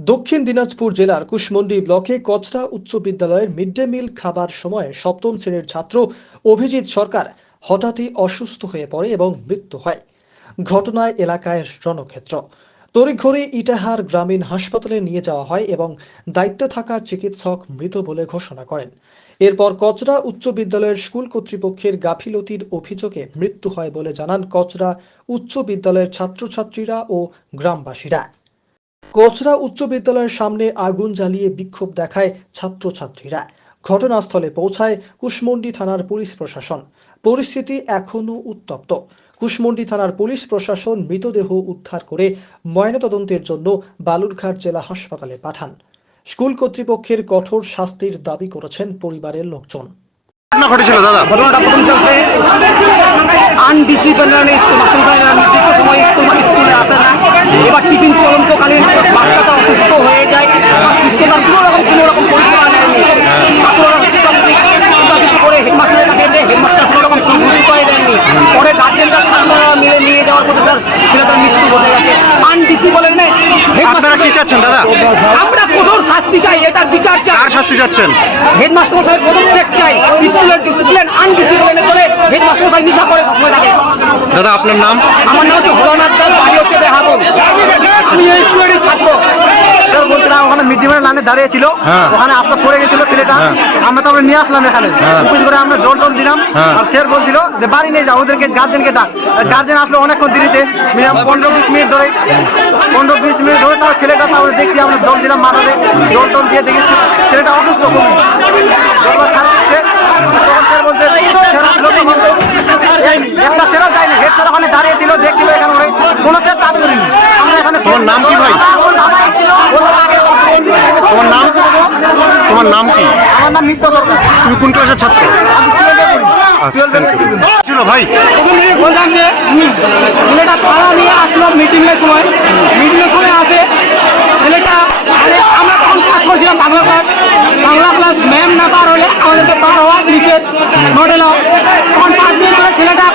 দক্ষিণ দিনাজপুর জেলার কুশমন্ডি ব্লকে কচরা উচ্চ বিদ্যালয়ের মিড ডে মিল খাবার সময়ে সপ্তম শ্রেণির ছাত্র অভিজিৎ সরকার হঠাৎই অসুস্থ হয়ে পড়ে এবং মৃত্যু হয়। ঘটনায় এলাকায় রণক্ষেত্র তড়িঘড়ি ইটাহার গ্রামীণ হাসপাতালে নিয়ে যাওয়া হয় এবং দায়িত্বে থাকা চিকিৎসক মৃত বলে ঘোষণা করেন। এরপর কচরা উচ্চ বিদ্যালয়ের স্কুল কর্তৃপক্ষের গাফিলতির অভিযোগে মৃত্যু হয় বলে জানান কচরা উচ্চ বিদ্যালয়ের ছাত্রছাত্রীরা ও গ্রামবাসীরা। কচরা উচ্চ বিদ্যালয়ের সামনে আগুন জ্বালিয়ে বিক্ষোভ দেখায় ছাত্রছাত্রীরা। ঘটনাস্থলে পৌঁছায় কুশমন্ডি থানার পুলিশ প্রশাসন। পরিস্থিতি এখনও উত্তপ্ত। কুশমন্ডি থানার পুলিশ প্রশাসন মৃতদেহ উদ্ধার করে ময়নাতদন্তের জন্য বালুরঘাট জেলা হাসপাতালে পাঠান। স্কুল কর্তৃপক্ষের কঠোর শাস্তির দাবি করেছেন পরিবারের লোকজন। ঘটেছিল দাদা। ঘটনাটা প্রথম চলছে। আনডিসিপ্লিনারি স্কুল স্কুলে আসে না এবার টিফিন চলন্তকালীন বাচ্চাটা অসুস্থ হয়ে যায় বা সুস্থতার কোনো রকম কোনো রকম পরিষেবা নেয়নি ছাত্ররা চিন্তাচিন্তি চিন্তাচিন্তি করে হেডমাস্টারের কাছে এসে হেডমাস্টার কোনো রকম প্রস্তুতি দেয়নি পরে গার্জেনরা ছাত্ররা মিলে নিয়ে যাওয়ার পথে স্যার ছেলেটার মৃত্যু ঘটে গেছে। আনডিসিপ্লিনে আপনারা কি চাচ্ছেন দাদা? আমরা কঠোর শাস্তি চাই এটার বিচার চাই। আর শাস্তি চাচ্ছেন? হেডমাস্টার মশাই পদক্ষেপ চাই স্কুলের ডিসিপ্লিন আনডিসিপ্লিনে চলে হেডমাস্টার মশাই নিশা করে সবসময় থাকে। দাদা আপনার নাম? আমার নাম হচ্ছে ভোলানাথ দাস বাড়ি হচ্ছে বেহাবন আমি এই স্কুলেরই ছাত্র স্যার বলছিলাম ওখানে লাইনে দাঁড়িয়ে ছিল হ্যাঁ। ওখানে আফসা পড়ে গেছিল ছেলেটা। হ্যাঁ। আমরা তারপরে নিয়ে আসলাম এখানে। অফিস করে আমরা জল টল দিলাম। হ্যাঁ। আর স্যার বলছিল যে বাড়ি নিয়ে যাও ওদেরকে গার্জেনকে ডাক। গার্জেন আসলো অনেকক্ষণ দেরিতে। মিনিমাম পনেরো বিশ মিনিট ধরে। পনেরো বিশ মিনিট ধরে তার ছেলেটা তারপরে দেখছি আমরা জল দিলাম মাথাতে। জল টল দিয়ে দেখেছি। ছেলেটা অসুস্থ খুবই যখন ছাড়া দিচ্ছে তখন স্যার বলছে স্যার আসলো তখন একটা স্যারও যায়নি হেড স্যার ওখানে দাঁড়িয়ে ছিল দেখছিল এখানে করে কোনো স্যার কাজ করিনি আমরা এখানে তোমার নাম কি ভাই? ওর বাবা এসেছিল, ওর বাবা আগে তোমার নাম তোমার নাম কি? আমার নাম মিত্র সরকার। তুমি কোন ক্লাসের ছাত্র? আচ্ছা টুয়েলভে thank you. ছিল ভাই। বললাম যে ছেলেটা তারা নিয়ে আসলো মিটিংয়ের সময়। মিটিংয়ের সময় আসে ছেলেটা আরে আমরা তখন ক্লাস করছিলাম Bangla class Bangla class ma'am না পার হলে আমাদেরকে পার হওয়া নিষেধ নোট এলাও তখন পাঁচ মিনিট ধরে ছেলেটা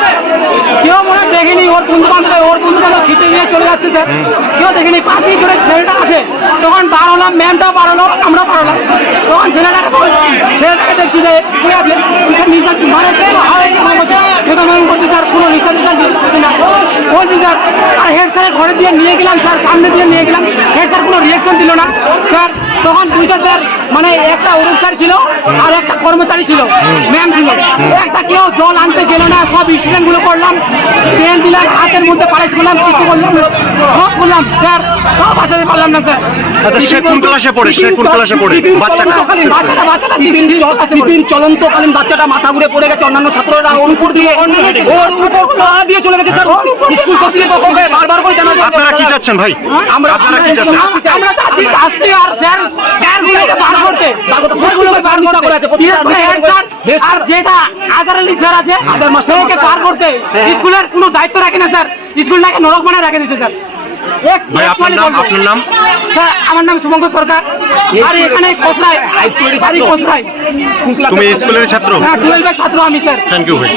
কেউ মনে দেখেনি ওর বন্ধু বান্ধব ওর বন্ধু বান্ধব খিচে নিয়ে চলে যাচ্ছে স্যার। কেউ দেখেনি। পাঁচ মিনিট ধরে ছেলেটা আসে। তখন বার হলাম ম্যামটাও বার আমরা বার হলাম তখন ছেলেটাকে বল- ছেলেটাকে দেখছি যে পড়ে আছে। স্যার, নিঃশ্বাস এরকম এরকম স্যার, কোনো নিঃশ্বাস নিচ্ছে না। বলছি, স্যার, আর হেড স্যারের ঘরে দিয়ে নিয়ে গেলাম, স্যার, সামনে দিয়ে নিয়ে গেলাম। হেড স্যার কোনো রিয়াকশন দিল না। স্যার, তখন দুইটা স্যার মানে একটা অরুণ স্যার ছিল আর একটা কর্মচারী ছিল, ম্যাম ছিল। একটা কেউ জল আনতে গেল না, সব স্টুডেন্টগুলো করলাম পেন দিলাম, হাতের মধ্যে পাড়াইছ করলাম, কিছু করলাম, সব করলাম, স্যার। বাঁচাতে পারলাম না স্যার। আচ্ছা, সে কোন ক্লাসে পড়ে? সে কোন ক্লাসে পড়ে? বাচ্চাটা? বাচ্চাটা বাচ্চাটা টিফিন চলন্তকালীন বাচ্চাটা মাথা ঘুরে পড়ে গেছে অন্যান্য ছাত্ররা ওর উপর দিয়ে ওর উপর পা দিয়ে চলে গেছে স্যার। স্কুল কর্তৃপক্ষকে বারবার করে জানা আপনারা কি চাচ্ছেন ভাই? আমরা আপনারা কি চাচ্ছেন আমরা চাচ্ছি শাস্তি আর স্যার বার করতে। বার করতে। স্যার আর যেটা আজার আলী স্যার আছে আজার মাস্টারকে পার করতে। স্কুলের কোনো দায়িত্ব রাখে না স্যার। স্কুলটাকে নরক বানায় রেখে দিচ্ছে স্যার। ভাই, আপনার নাম- আপনার নাম? স্যার আমার নাম শুভঙ্কর সরকার। আর এখানে কোচরায় বাড়ি কোচরায় তুমি স্কুলের ছাত্র? হ্যাঁ টুয়েলভের ছাত্র আমি স্যার। থ্যাংক ইউ ভাই।